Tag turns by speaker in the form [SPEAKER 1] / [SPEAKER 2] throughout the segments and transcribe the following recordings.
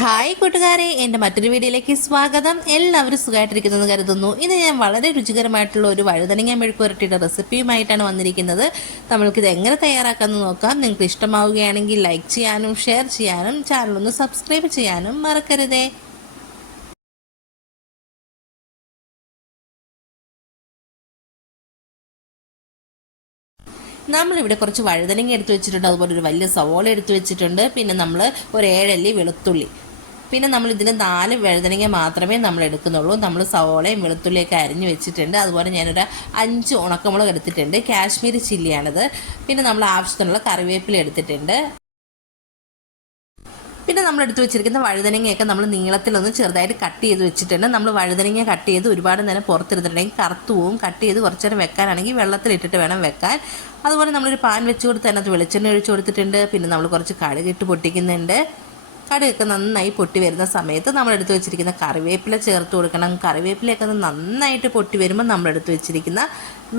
[SPEAKER 1] Hi കൂട്ടുകാരെ എന്റെ മറ്റൊരു വീഡിയോയിലേക്ക് സ്വാഗതം. എല്ലാവരും സുഖമായിട്ടിരിക്കുന്നത് കരുതുന്നു. ഇന്ന് ഞാൻ വളരെ രുചികരമായിട്ടുള്ള ഒരു വഴുതനങ്ങ മെഴുക്ക് പുരട്ടിയുടെ റെസിപ്പിയുമായിട്ടാണ് വന്നിരിക്കുന്നത്. നമ്മൾക്കിത് എങ്ങനെ തയ്യാറാക്കാമെന്ന് നോക്കാം. നിങ്ങൾക്ക് ഇഷ്ടമാവുകയാണെങ്കിൽ ലൈക്ക് ചെയ്യാനും ഷെയർ ചെയ്യാനും ചാനലൊന്ന് സബ്സ്ക്രൈബ് ചെയ്യാനും മറക്കരുതേ. നമ്മളിവിടെ കുറച്ച് വഴുതനങ്ങ എടുത്ത് വെച്ചിട്ടുണ്ട്. അതുപോലെ ഒരു വലിയ സവോള എടുത്ത് വെച്ചിട്ടുണ്ട്. പിന്നെ നമ്മൾ ഒരു ഏഴല്ലി വെളുത്തുള്ളി. പിന്നെ നമ്മൾ ഇതിന് നാല് വഴുതനങ്ങ മാത്രമേ നമ്മൾ എടുക്കുന്നുള്ളൂ നമ്മൾ സവോളയും വെളുത്തുള്ളിയൊക്കെ അരിഞ്ഞ് വെച്ചിട്ടുണ്ട്. അതുപോലെ ഞാനൊരു അഞ്ച് ഉണക്കമുളക് എടുത്തിട്ടുണ്ട്. കാശ്മീരി ചില്ലിയാണിത്. പിന്നെ നമ്മൾ ആവശ്യത്തിനുള്ള കറിവേപ്പില എടുത്തിട്ടുണ്ട്. പിന്നെ നമ്മൾ എടുത്തു വെച്ചിരിക്കുന്ന വഴുതനങ്ങയൊക്കെ നമ്മൾ നീളത്തിലൊന്ന് ചെറുതായിട്ട് കട്ട് ചെയ്ത് വെച്ചിട്ടുണ്ട്. നമ്മൾ വഴുതനങ്ങ കട്ട് ചെയ്ത് ഒരുപാട് നേരം പുറത്തിരുന്നിട്ടുണ്ടെങ്കിൽ കറുത്തു പോവും. കട്ട് ചെയ്ത് കുറച്ച് നേരം വെക്കാനാണെങ്കിൽ വെള്ളത്തിലിട്ടിട്ട് വേണം വെക്കാൻ. അതുപോലെ നമ്മളൊരു പാൻ വെച്ച് കൊടുത്ത് അതിനകത്ത് വെളിച്ചെണ്ണ ഒഴിച്ചു കൊടുത്തിട്ടുണ്ട്. പിന്നെ നമ്മൾ കുറച്ച് കടുകിട്ട് പൊട്ടിക്കുന്നുണ്ട്. കടുകൊക്കെ നന്നായി പൊട്ടി വരുന്ന സമയത്ത് നമ്മളെടുത്ത് വെച്ചിരിക്കുന്ന കറിവേപ്പില ചേർത്ത് കൊടുക്കണം. കറിവേപ്പിലയൊക്കെ ഒന്ന് നന്നായിട്ട് പൊട്ടി വരുമ്പോൾ നമ്മളെടുത്ത് വെച്ചിരിക്കുന്ന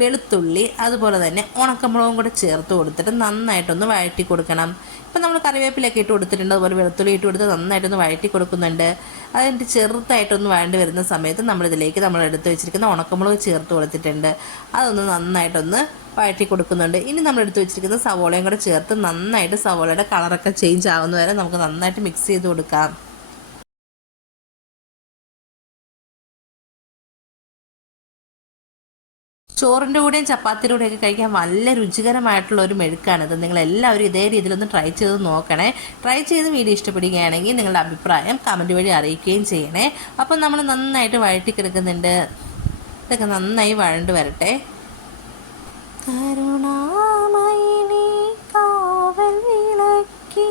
[SPEAKER 1] വെളുത്തുള്ളി അതുപോലെ തന്നെ ഉണക്കമുളകും കൂടെ ചേർത്ത് കൊടുത്തിട്ട് നന്നായിട്ടൊന്ന് വഴറ്റി കൊടുക്കണം. ഇപ്പം നമ്മൾ കറിവേപ്പിലൊക്കെ ഇട്ട് കൊടുത്തിട്ടുണ്ട്. അതുപോലെ വെളുത്തുള്ളി ഇട്ട് കൊടുത്ത് നന്നായിട്ടൊന്ന് വഴറ്റി കൊടുക്കുന്നുണ്ട്. അതിന്റെ ചെറുതായിട്ടൊന്ന് വഴണ്ടി വരുന്ന സമയത്ത് നമ്മളിതിലേക്ക് നമ്മൾ എടുത്ത് വെച്ചിരിക്കുന്ന ഉണക്കമുളക് ചേർത്ത് കൊടുത്തിട്ടുണ്ട്. അതൊന്ന് നന്നായിട്ടൊന്ന് വഴറ്റി കൊടുക്കുന്നുണ്ട്. ഇനി നമ്മൾ എടുത്ത് വെച്ചിരിക്കുന്ന സവോളയും കൂടെ ചേർത്ത് നന്നായിട്ട് സവോളയുടെ കളറൊക്കെ ചേഞ്ച് ആവുന്ന വരെ നമുക്ക് നന്നായിട്ട് മിക്സ് ചെയ്ത് കൊടുക്കാം. ചോറിന്റെ കൂടെയും ചപ്പാത്തിയുടെ കൂടെയൊക്കെ കഴിക്കാൻ നല്ല രുചികരമായിട്ടുള്ള ഒരു മെഴുക്കാണിത് നിങ്ങൾ എല്ലാവരും ഇതേ രീതിയിലൊന്ന് ട്രൈ ചെയ്ത് നോക്കണേ. ട്രൈ ചെയ്ത് വീഡിയോ ഇഷ്ടപ്പെടുകയാണെങ്കിൽ നിങ്ങളുടെ അഭിപ്രായം കമന്റ് വഴി അറിയിക്കുകയും ചെയ്യണേ. അപ്പം നമ്മൾ നന്നായിട്ട് വഴറ്റിക്കിടക്കുന്നുണ്ട് ഇതൊക്കെ നന്നായി വഴണ്ട് വരട്ടെ.
[SPEAKER 2] കരുണാമയിനി കാവൽ വിളക്കി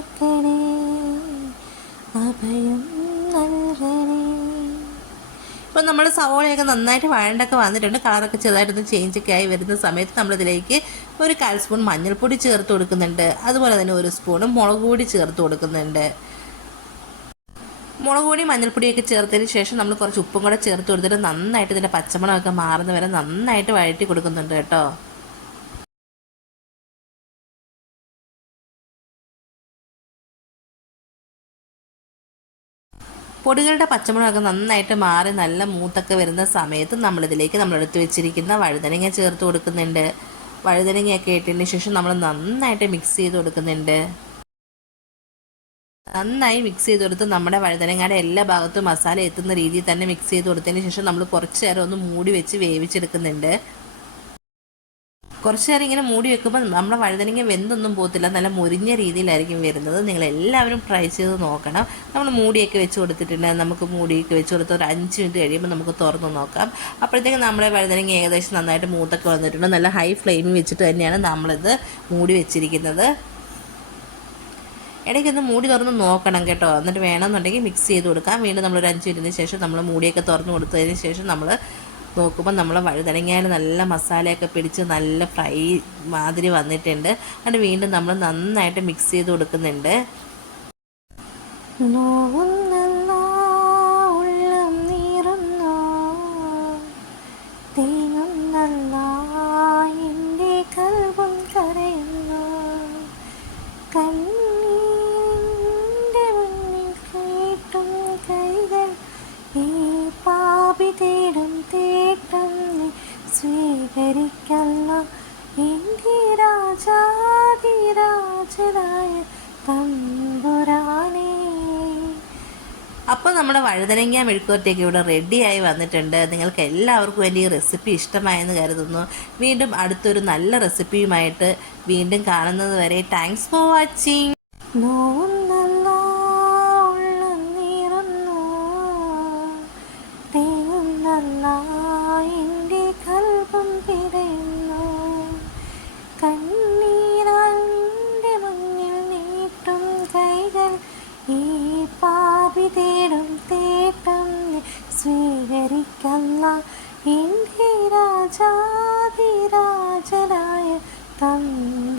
[SPEAKER 2] ചേർക്കണേ അഭയം നൽകണേ
[SPEAKER 1] ഇപ്പം നമ്മൾ സവോളയൊക്കെ നന്നായിട്ട് വഴണ്ടൊക്കെ വന്നിട്ടുണ്ട്. കളറൊക്കെ ചെറുതായിട്ടൊന്ന് ചേഞ്ച് ഒക്കെ ആയി വരുന്ന സമയത്ത് നമ്മളിതിലേക്ക് ഒരു കാൽ സ്പൂൺ മഞ്ഞൾപ്പൊടി ചേർത്ത് കൊടുക്കുന്നുണ്ട്. അതുപോലെ തന്നെ ഒരു സ്പൂൺ മുളക് പൊടി ചേർത്ത് കൊടുക്കുന്നുണ്ട്. മുളക് പൊടി മഞ്ഞൾപ്പൊടിയൊക്കെ ചേർത്തതിന് ശേഷം നമ്മൾ കുറച്ച് ഉപ്പും കൂടെ ചേർത്ത് കൊടുത്തിട്ട് നന്നായിട്ട് ഇതിന്റെ പച്ചമുളകൊക്കെ മാറുന്ന വരെ നന്നായിട്ട് വഴറ്റി കൊടുക്കുന്നുണ്ട് കേട്ടോ. പൊടികളുടെ പച്ചമുളകൊക്കെ നന്നായിട്ട് മാറി നല്ല മൂത്തൊക്കെ വരുന്ന സമയത്ത് നമ്മളിതിലേക്ക് നമ്മൾ എടുത്ത് വെച്ചിരിക്കുന്ന വഴുതനങ്ങ ചേർത്ത് കൊടുക്കുന്നുണ്ട്. വഴുതനങ്ങയൊക്കെ ഇട്ടതിന് ശേഷം നമ്മൾ നന്നായിട്ട് മിക്സ് ചെയ്ത് കൊടുക്കുന്നുണ്ട്. നന്നായി മിക്സ് ചെയ്ത് കൊടുത്ത് നമ്മുടെ വഴുതനങ്ങയുടെ എല്ലാ ഭാഗത്തും മസാല എത്തുന്ന രീതിയിൽ തന്നെ മിക്സ് ചെയ്ത് കൊടുത്തതിന് ശേഷം നമ്മൾ കുറച്ച് നേരം ഒന്ന് മൂടി വെച്ച് വേവിച്ചെടുക്കുന്നുണ്ട്. കുറച്ച് നേരം ഇങ്ങനെ മൂടി വെക്കുമ്പോൾ നമ്മുടെ വഴുതനങ്ങ വെന്തൊന്നും പോകത്തില്ല. നല്ല മുരിഞ്ഞ രീതിയിലായിരിക്കും വരുന്നത്. നിങ്ങൾ എല്ലാവരും ട്രൈ ചെയ്ത് നോക്കണം. നമ്മൾ മൂടിയൊക്കെ വെച്ച് കൊടുത്തിട്ടുണ്ടെങ്കിൽ നമുക്ക് മൂടിയൊക്കെ വെച്ച് കൊടുത്ത് ഒരു അഞ്ച് മിനിറ്റ് കഴിയുമ്പോൾ നമുക്ക് തുറന്ന് നോക്കാം. അപ്പോഴത്തേക്കും നമ്മുടെ വഴുതനങ്ങ ഏകദേശം നന്നായിട്ട് മൂത്തൊക്കെ വന്നിട്ടുണ്ട്. നല്ല ഹൈ ഫ്ലെയിമിൽ വെച്ചിട്ട് തന്നെയാണ് നമ്മളിത് മൂടി വെച്ചിരിക്കുന്നത്. ഇടയ്ക്കൊന്ന് മൂടി തുറന്ന് നോക്കണം കേട്ടോ. എന്നിട്ട് വേണമെന്നുണ്ടെങ്കിൽ മിക്സ് ചെയ്ത് കൊടുക്കാം. വീണ്ടും നമ്മൾ ഒരു അഞ്ച് മിനിറ്റിന് ശേഷം നമ്മൾ മൂടിയൊക്കെ തുറന്ന് കൊടുത്തതിന് ശേഷം നമ്മൾ നോക്കുമ്പോൾ നമ്മൾ വഴുതനങ്ങയിൽ നല്ല മസാലയൊക്കെ പിടിച്ച് നല്ല ഫ്രൈ മാതിരി വന്നിട്ടുണ്ട്. എന്നിട്ട് വീണ്ടും നമ്മൾ നന്നായിട്ട് മിക്സ് ചെയ്ത് കൊടുക്കുന്നുണ്ട്.
[SPEAKER 2] രാജാതിരാജനായ തമ്പുരാനേ.
[SPEAKER 1] അപ്പോൾ നമ്മുടെ വഴുതനങ്ങ മെഴുക്കുവരട്ടിയൊക്കെ ഇവിടെ റെഡിയായി വന്നിട്ടുണ്ട്. നിങ്ങൾക്ക് എല്ലാവർക്കും എന്റെ ഈ റെസിപ്പി ഇഷ്ടമായെന്ന് കരുതുന്നു. വീണ്ടും അടുത്തൊരു നല്ല റെസിപ്പിയുമായിട്ട് വീണ്ടും കാണുന്നത് വരെ. താങ്ക്സ് ഫോർ വാച്ചിങ്
[SPEAKER 2] സ്വീകരിക്കല്ല. എന്റെ രാജാതിരാജനായ തന്ന